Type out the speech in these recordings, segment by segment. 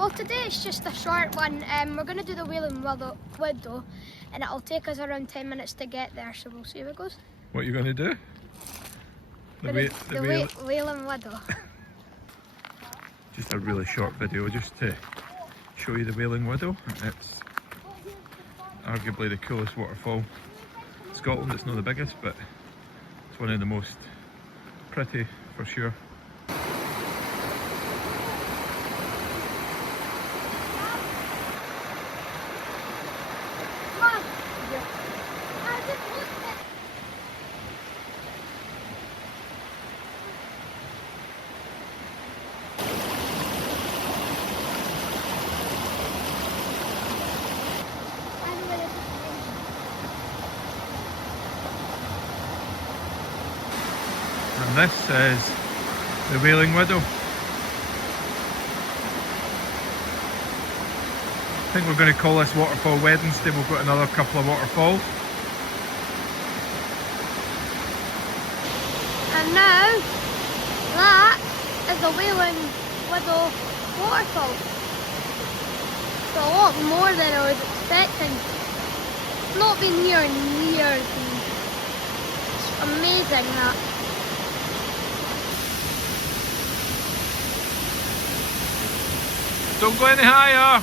Well, today it's just a short one. We're going to do the Wailing Widow, and it'll take us around 10 minutes to get there, so we'll see how it goes. What are you going to do? The Wailing Widow. Just a really short video just to show you the Wailing Widow. It's arguably the coolest waterfall in Scotland. It's not the biggest, but it's one of the most pretty for sure. And this is the Wailing Widow. I think we're going to call this Waterfall Wednesday. We've got another couple of waterfalls. And now, that is the Wailing Widow waterfall. It's a lot more than I was expecting. It's not been here in years. It's amazing that. Don't go any higher!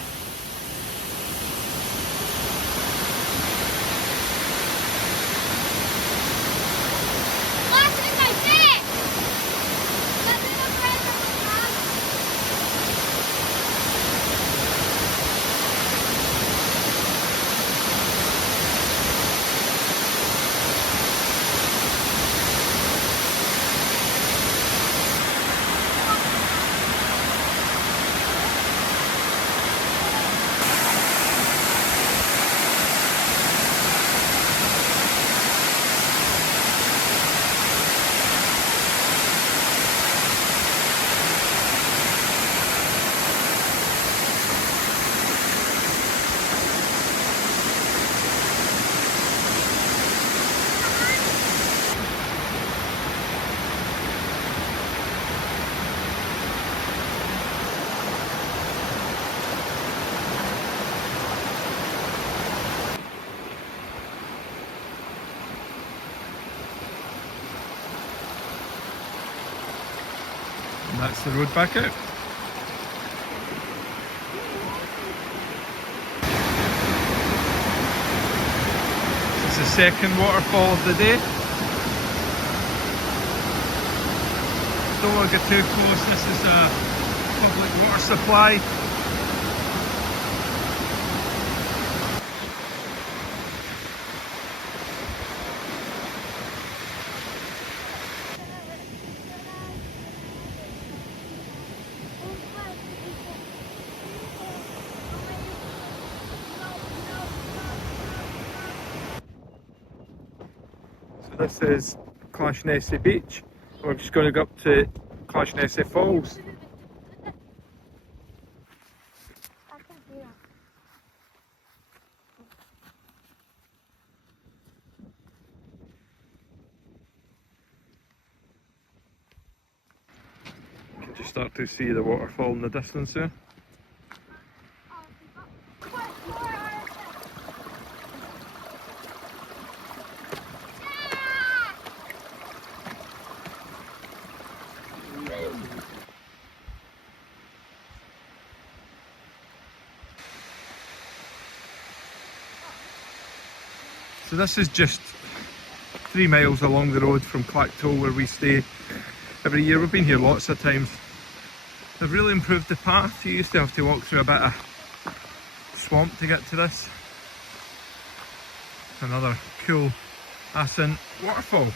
And that's the road back out. This is the second waterfall of the day. Don't want to get too close, this is a public water supply. This is Clashnessie Beach. We're just going to go up to Clashnessie Falls. You can just start to see the waterfall in the distance there. So this is just 3 miles along the road from Clacto where we stay every year. We've been here lots of times. They've really improved the path. You used to have to walk through a bit of swamp to get to this. Another cool Assynt waterfall.